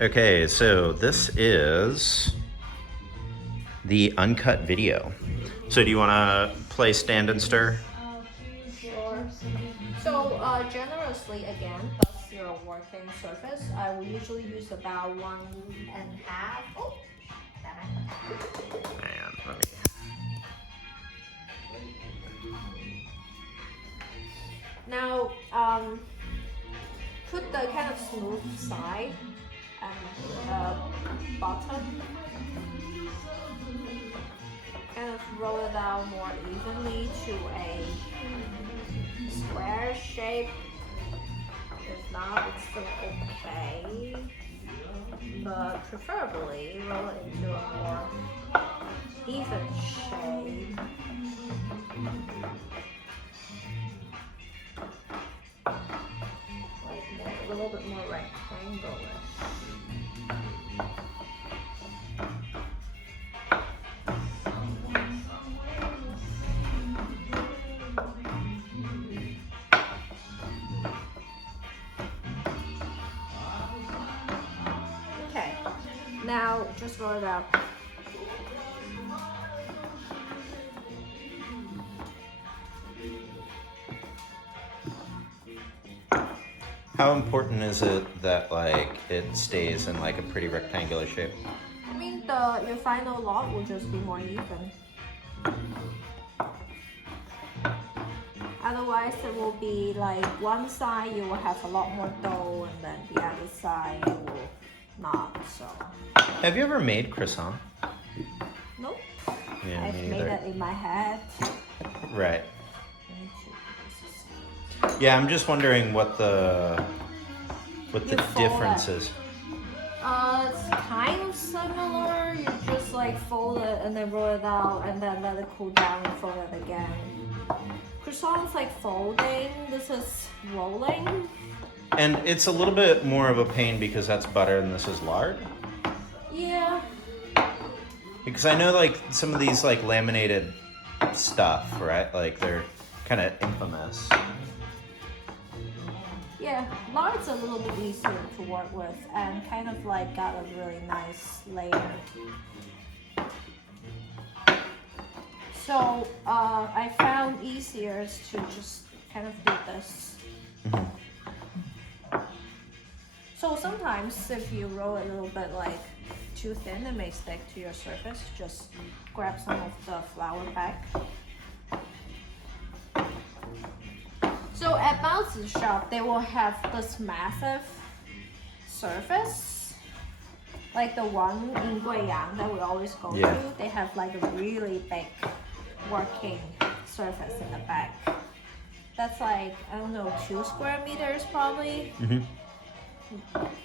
Okay, so this is the uncut video. So do you want to play stand and stir? Sure. So generously again, that's your working surface. I will usually use about 1.5. Oh, damn it. Man, let me... Now, put the kind of smooth side and bottom. Kind of roll it out more evenly to a square shape. If not, it's still okay. But preferably roll it into a more even shape. Like a little bit more rectangular. Okay, now just roll it out. How important is it that like it stays in like a pretty rectangular shape? I mean, your final lot will just be more even. Otherwise, it will be like one side you will have a lot more dough, and then the other side you will not. So. Have you ever made croissant? Nope. Yeah, I've me made neither. that in my head. Right. Yeah, I'm just wondering what the difference is. It's kind of similar. You just like fold it and then roll it out and then let it cool down and fold it again. Croissant's like folding. This is rolling. And it's a little bit more of a pain because that's butter and this is lard. Yeah. Because I know like some of these like laminated stuff, right? Like they're kind of infamous. Yeah, lard's a little bit easier to work with and kind of like got a really nice layer. So I found easier to just kind of do this. Mm-hmm. So sometimes if you roll it a little bit like too thin, it may stick to your surface. Just grab some of the flour back. So at Baozi's shop, they will have this massive surface, like the one in Guiyang that we always go to. They have like a really big working surface in the back. That's like, I don't know, 2 square meters probably. Mm-hmm.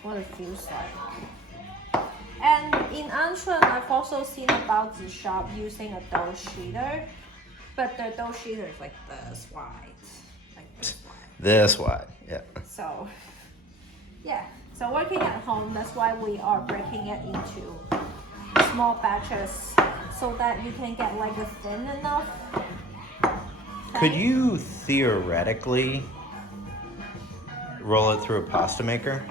What it feels like. And in Anshan, I've also seen a Baozi shop using a dough sheeter, but the dough sheeter is like this wide. This wide, yeah. So, yeah. So working at home, that's why we are breaking it into small batches so that you can get like a thin enough. Could you theoretically roll it through a pasta maker?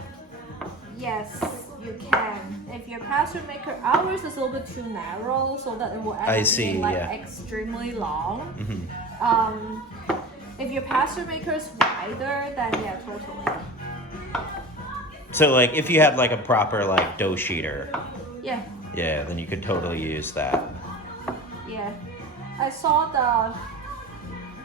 Yes, you can. If your pasta maker, ours is a little bit too narrow, so that it will actually be like extremely long. Mm-hmm. If your pasta maker is wider, then yeah, totally. So like if you had like a proper like dough sheeter, Yeah. yeah, then you could totally use that. Yeah. I saw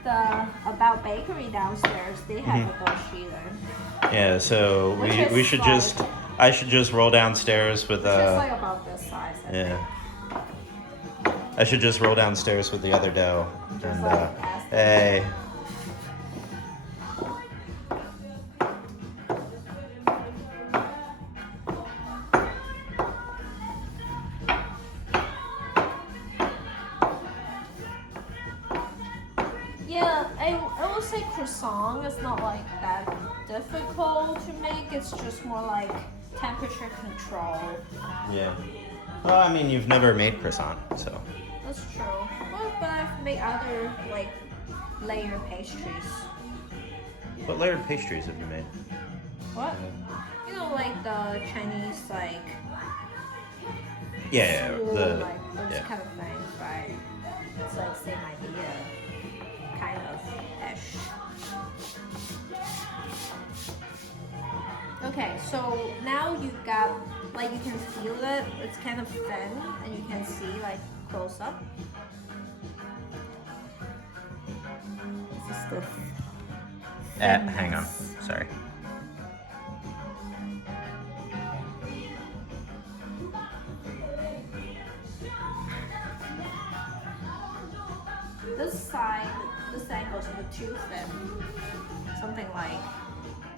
the About Bakery downstairs. They have a dough sheeter. Yeah, so we should just I should just roll downstairs with It's just like about this size. I should just roll downstairs with the other dough. Just And like hey. Yeah, I will say croissant is not like that difficult to make. It's just more like temperature control. Yeah. Well, I mean, you've never made croissant, so. That's true. Well, but I've made other like layer pastries. What layered pastries have you made? What? You know, know, like the Chinese, like Yeah, school, the like those yeah. kind of things, right? It's like same idea, kind of ish. Okay, so now you got, like you can feel it. It's kind of thin, and you can see like close up. This is the Hang on, thinness. sorry. This side goes a bit too thin. Something like,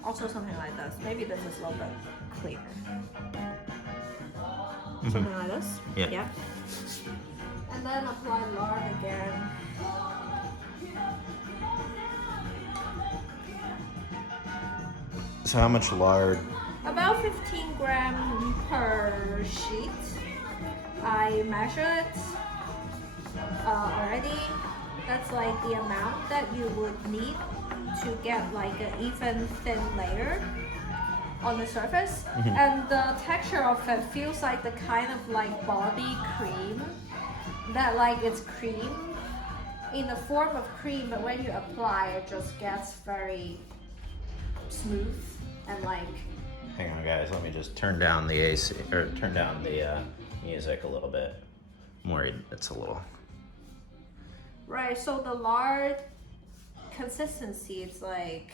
also something like this. Maybe this is a little bit cleaner. Something like this. Yeah. And then apply lard again. So how much lard? About 15 grams per sheet. I measured it already. That's like the amount that you would need to get like an even thin layer on the surface. And the texture of it feels like the kind of like body cream, that like it's cream in the form of cream, but when you apply it just gets very smooth and like. Hang on, guys. Let me just turn down the AC or turn down the music a little bit. I'm worried it's a little. Right. So the lard consistency, it's like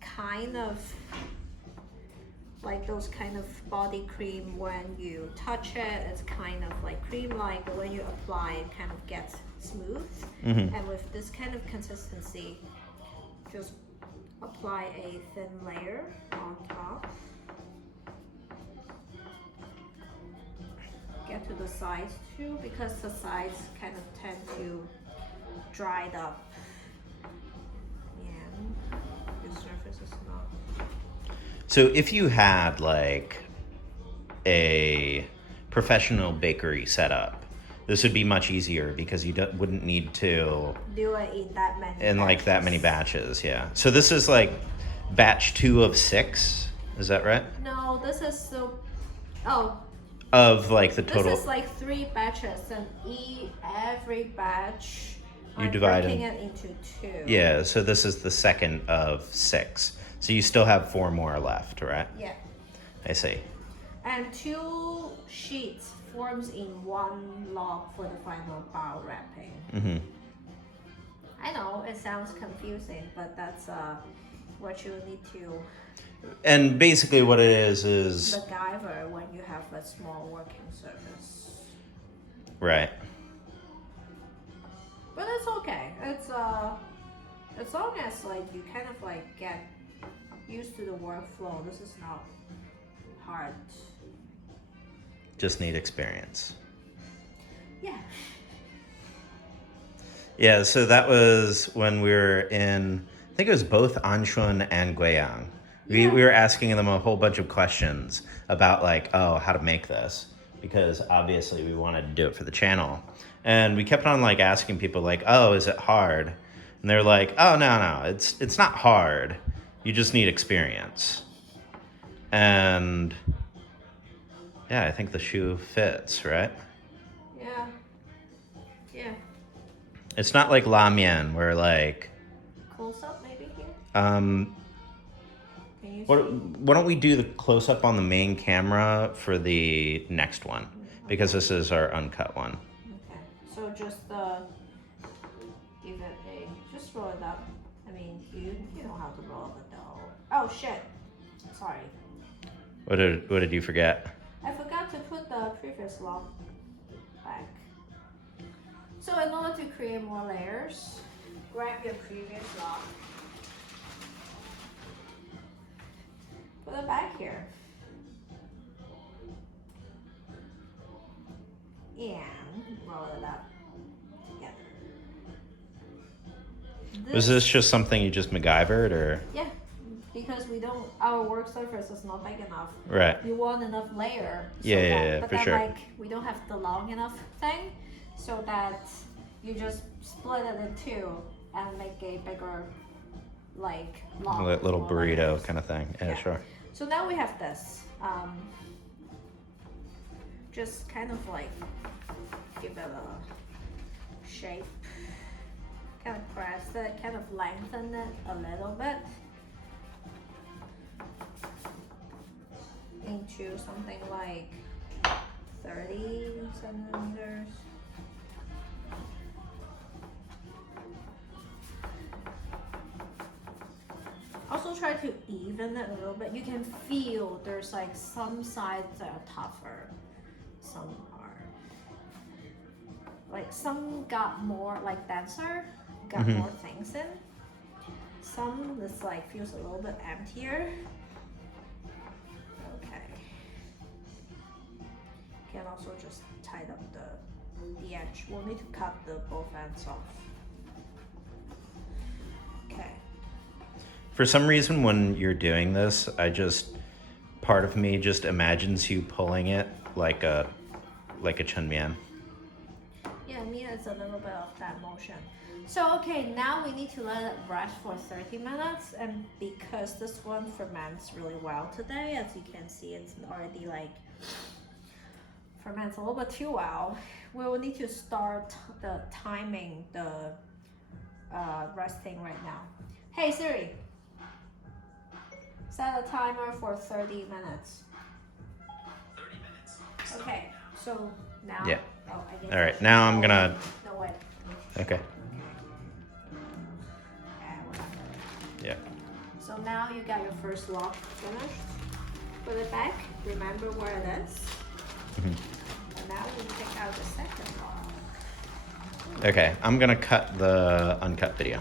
kind of like those kind of body cream. When you touch it, it's kind of like cream-like, but when you apply it, kind of gets smooth. And with this kind of consistency, just apply a thin layer on top. Get to the sides too, because the sides kind of tend to dry it up. And the surface is not. So if you had like a professional bakery setup, this would be much easier because you wouldn't need to Do it in that many like that many batches. Yeah. So this is like batch 2 of 6. Is that right? No, this is Of like the total. This is like 3 batches, and every batch You I'm divide breaking in- it into 2. Yeah. So this is the second of 6. So you still have 4 more left, right? Yeah. I see. And 2 sheets forms in 1 log for the final bao wrapping. I know it sounds confusing, but that's what you need to And basically what it is MacGyver when you have a small working surface. right. But it's okay. It's as long as like you kind of like get used to the workflow, this is not hard. Just need experience. Yeah. Yeah, so that was when we were in, I think it was both Anshun and Guiyang. We were asking them a whole bunch of questions about like, oh, how to make this, because obviously we wanted to do it for the channel. And we kept on like asking people like, oh, is it hard? And they're like, oh, no, it's not hard. You just need experience. And yeah, I think the shoe fits, right? Yeah. Yeah. It's not like La Mian where like, Close up maybe here. um, Can you see? why don't we do the close up on the main camera for the next one? Because this is our uncut one. Okay. So just give it a, just roll it up. I mean, you know how to roll the dough. Oh shit. Sorry. What did you forget? I forgot to put the previous log back. So in order to create more layers, grab your previous log. Put it back here. And roll it up together. Was this just something you just MacGyvered or? Yeah, because our work surface is not big enough. Right. You want enough layer. Yeah, but for then, sure. like, we don't have the long enough thing, so that you just split it in 2 and make a bigger, like, long. Little more burrito layers. kind of thing. Yeah, sure. So now we have this. Just kind of like give it a shape. Kind of press it, kind of lengthen it a little bit into something like 30 centimeters. Also try to even it a little bit. You can feel there's like some sides that are tougher, some are like some got more like denser, got more things in. Some this like feels a little bit emptier. Okay. Can also just tighten up the edge. We'll need to cut the both ends off. Okay. For some reason, when you're doing this, part of me just imagines you pulling it like a chunmian. Yeah, me it's a little bit of that motion. So okay, now we need to let it rest for 30 minutes, and because this one ferments really well today, as you can see, it's already like ferments a little bit too well. We will need to start the timing the resting right now. Hey Siri, set a timer for 30 minutes. 30 minutes. Okay, so now. Yeah. Oh, I guess All right, now I'm gonna. No way. Okay. Yeah. So now you got your first lock finished. Put it back. Remember where it is. And now we take out the second lock. Okay, I'm gonna cut the uncut video.